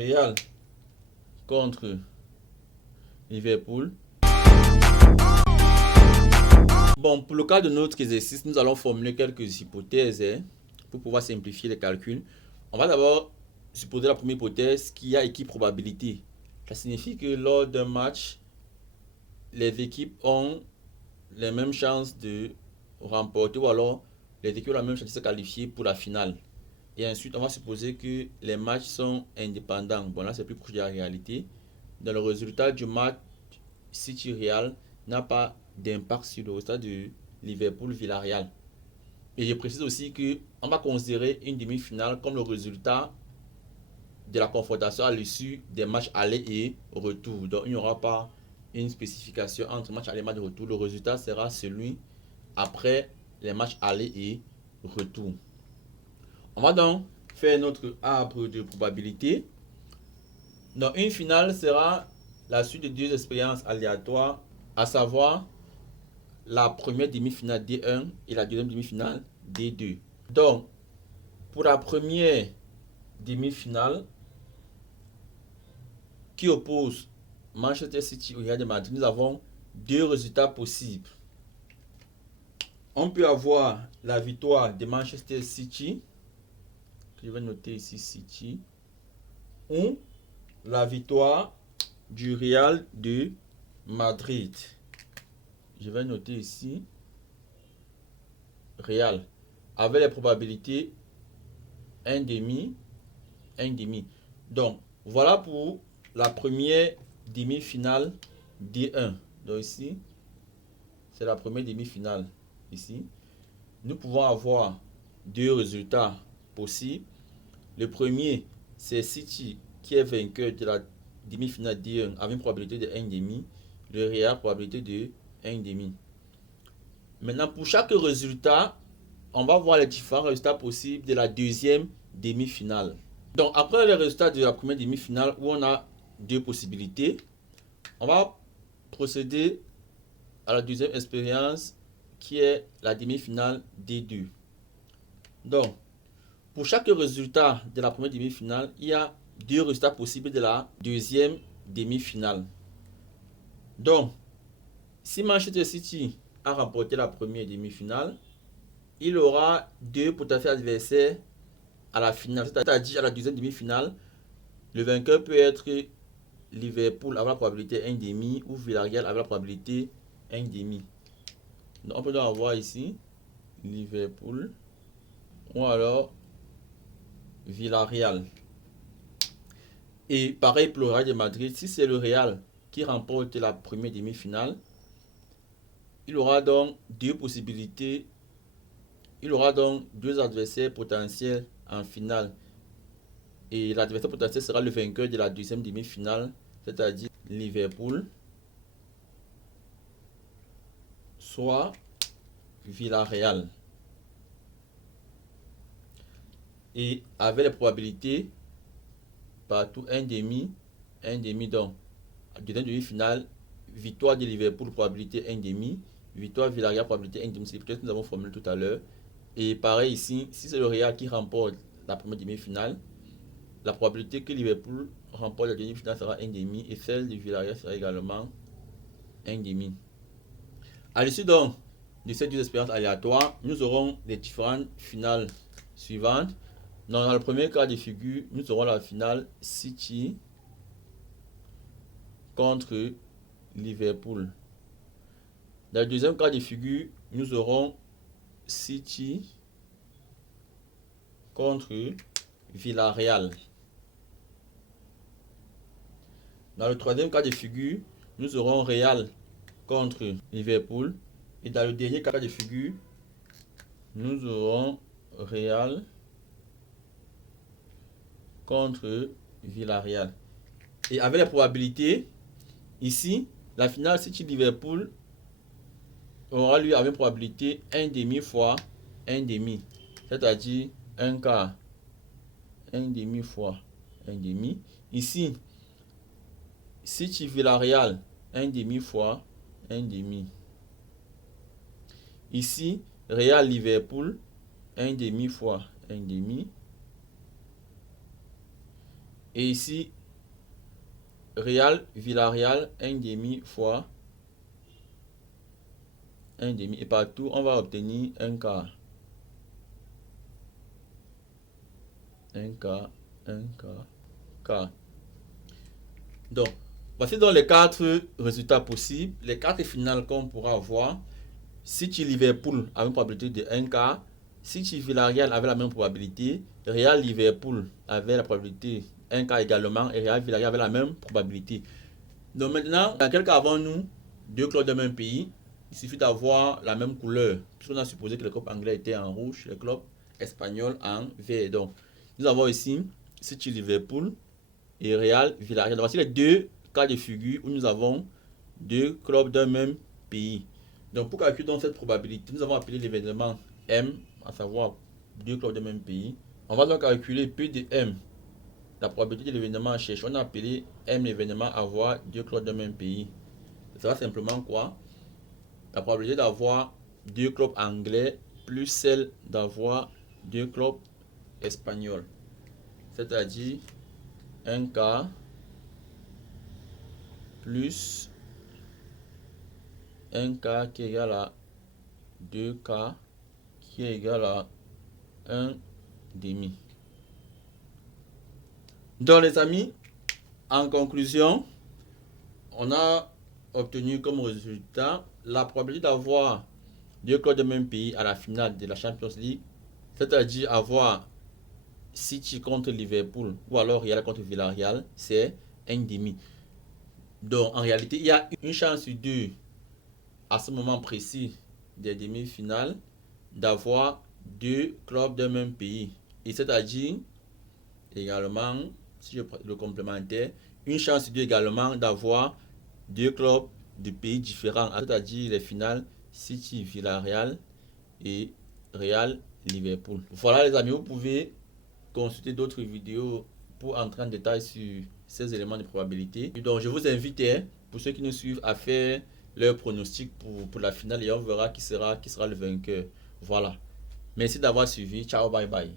Real contre Liverpool. Bon, pour le cas de notre exercice, nous allons formuler quelques hypothèses pour pouvoir simplifier les calculs. On va d'abord supposer la première hypothèse qui a équipe probabilité. Ça signifie que lors d'un match, les équipes ont les mêmes chances de remporter ou alors les équipes ont la même chance de se qualifier pour la finale. Et ensuite, on va supposer que les matchs sont indépendants. Bon, là, c'est plus proche de la réalité. Dans le résultat du match, City Real n'a pas d'impact sur le résultat de Liverpool-Villarreal. Et je précise aussi qu'on va considérer une demi-finale comme le résultat de la confrontation à l'issue des matchs aller et retour. Donc, il n'y aura pas une spécification entre match aller et match retour. Le résultat sera celui après les matchs aller et retour. On va donc faire notre arbre de probabilité. Donc, une finale sera la suite de deux expériences aléatoires, à savoir la première demi-finale D1 et la deuxième demi-finale D2. Donc, pour la première demi-finale qui oppose Manchester City au Real de Madrid, nous avons deux résultats possibles. On peut avoir la victoire de Manchester City, je vais noter ici City, ou la victoire du Real de Madrid. Je vais noter ici Real, avec les probabilités 1,5, 1,5. Donc, voilà pour la première demi-finale D1. Donc ici, c'est la première demi-finale. Ici, nous pouvons avoir deux résultats possibles. Le premier, c'est City qui est vainqueur de la demi-finale D1 avec une probabilité de 1,5. Le Real, probabilité de 1,5. Maintenant, pour chaque résultat, on va voir les différents résultats possibles de la deuxième demi-finale. Donc, après les résultats de la première demi-finale où on a deux possibilités, on va procéder à la deuxième expérience qui est la demi-finale D2. Donc, pour chaque résultat de la première demi-finale, il y a deux résultats possibles de la deuxième demi-finale. Donc, si Manchester City a remporté la première demi-finale, il aura deux potentiels adversaires à la finale, c'est-à-dire à la deuxième demi-finale. Le vainqueur peut être Liverpool avec la probabilité 1,5 ou Villarreal avec la probabilité 1,5. Donc on peut donc avoir ici Liverpool ou alors Villarreal. Et pareil pour le Real de Madrid, si c'est le Real qui remporte la première demi-finale, il aura donc deux possibilités. Il aura donc deux adversaires potentiels en finale. Et l'adversaire potentiel sera le vainqueur de la deuxième demi-finale, c'est-à-dire Liverpool, soit Villarreal. Et avec les probabilités partout 1,5, 1,5 donc. Deuxième demi-finale, victoire de Liverpool, probabilité 1,5, victoire Villarreal, probabilité 1,5. C'est peut-être que nous avons formulé tout à l'heure. Et pareil ici, si c'est le Real qui remporte la première demi-finale, la probabilité que Liverpool remporte la demi-finale sera 1,5 et celle de Villarreal sera également 1,5. À l'issue donc de ces deux expériences aléatoires, nous aurons les différentes finales suivantes. Dans le premier cas de figure, nous aurons la finale City contre Liverpool. Dans le deuxième cas de figure, nous aurons City contre Villarreal. Dans le troisième cas de figure, nous aurons Real contre Liverpool. Et dans le dernier cas de figure, nous aurons Real contre Villarreal. Et avec les probabilités, ici, la finale City-Liverpool aura lieu avec une probabilité 1,5 fois 1,5. C'est-à-dire un quart. 1,5 fois 1,5. Ici, City-Villarreal, 1,5 fois 1,5. Ici, Real-Liverpool, 1,5 fois 1,5. Et ici, Real, Villarreal, 1,5 fois 1,5. Et partout, on va obtenir un quart. Un quart, un quart, quart. Donc, voici donc les 4 résultats possibles. Les 4 finales qu'on pourra avoir. City Liverpool avec une probabilité de 1 quart. City Villarreal avait la même probabilité. Real Liverpool avait la probabilité 1 quart également. Et Real Villarreal avait la même probabilité. Donc maintenant, dans quel cas avons-nous 2 clubs de même pays? Il suffit d'avoir la même couleur. Puisqu'on a supposé que le club anglais était en rouge, le club espagnol en vert. Donc, nous avons ici City Liverpool et Real Villarreal. Donc, voici les 2 cas de figure où nous avons 2 clubs d'un même pays. Donc, pour calculer donc cette probabilité, nous avons appelé l'événement M, à savoir 2 clubs d'un même pays. On va donc calculer P de M, la probabilité de l'événement cherché. On a appelé M l'événement avoir 2 clubs d'un même pays. Ça va simplement quoi? La probabilité d'avoir 2 clubs anglais plus celle d'avoir 2 clubs espagnols. C'est-à-dire 1 quart plus 1 quart qui est égal à 2 quarts qui est égal à 1 demi. Donc les amis, en conclusion, on a obtenu comme résultat la probabilité d'avoir 2 clubs de même pays à la finale de la Champions League, c'est-à-dire avoir City contre Liverpool ou alors Real contre Villarreal, c'est 1,5. Donc en réalité, il y a une chance sur 2 à ce moment précis des demi-finales d'avoir 2 clubs d'un même pays. Et c'est-à-dire également, si je prends le complémentaire, une chance sur 2 également d'avoir 2 clubs de pays différents, c'est-à-dire les finales City Villarreal et Real Liverpool. Voilà les amis, vous pouvez consulter d'autres vidéos pour entrer en détail sur ces éléments de probabilité. Et donc je vous invite, pour ceux qui nous suivent, à faire leur pronostic pour la finale et on verra qui sera le vainqueur. Voilà. Merci d'avoir suivi. Ciao, bye bye.